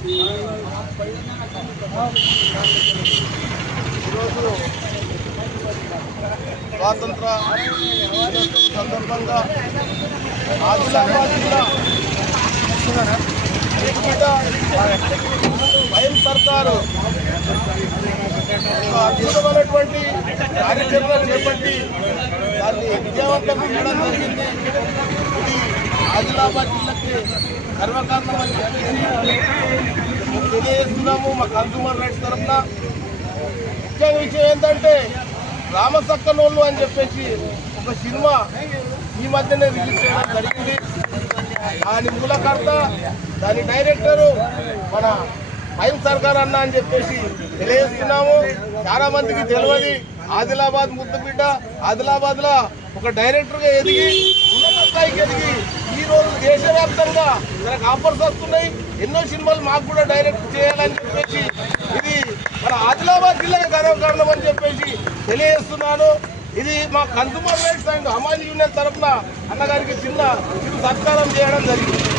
ఈరోజు స్వాతంత్ర దినోత్సవం సందర్భంగా ఆదిలాబాద్ జిల్లా వైఎం సర్కారు ఒక అద్భుతమైనటువంటి కార్యాచరణ చేపట్టి దాన్ని విజయవంతం చేయడం జరిగింది. ఇది ఆదిలాబాద్ జిల్లాకి గర్వకారణం అని చెప్పేసి తెలియజేస్తున్నాము మా కన్సూమర్ రైట్స్ తరఫున. ముఖ్య విషయం ఏంటంటే రామసక్కనోళ్ళు అని చెప్పేసి ఒక సినిమా ఈ మధ్యనే రిలీజ్ చేయడం జరిగింది. దాని మూలకర్త దాని డైరెక్టరు మన వైఎం సర్కార్ అన్న అని చెప్పేసి తెలియజేస్తున్నాము. చాలా మందికి తెలియదు. ఆదిలాబాద్ ముద్దుబిడ్డ ఆదిలాబాద్ లో ఒక డైరెక్టర్ గా ఎదిగి ఉన్నత స్థాయికి ఎదిగి ఈ రోజు దేశవ్యాప్తంగా మనకు ఆఫర్స్ వస్తున్నాయి. ఎన్నో సినిమాలు మాకు కూడా డైరెక్ట్ చేయాలని చెప్పేసి ఇది మన ఆదిలాబాద్ జిల్లాకి గర్వకారణం అని చెప్పేసి తెలియజేస్తున్నాను. ఇది మా కన్సూమర్ రైట్స్ అండ్ హమాలి యూనియన్ తరఫున అన్నగారికి చిన్న సత్కారం చేయడం జరిగింది.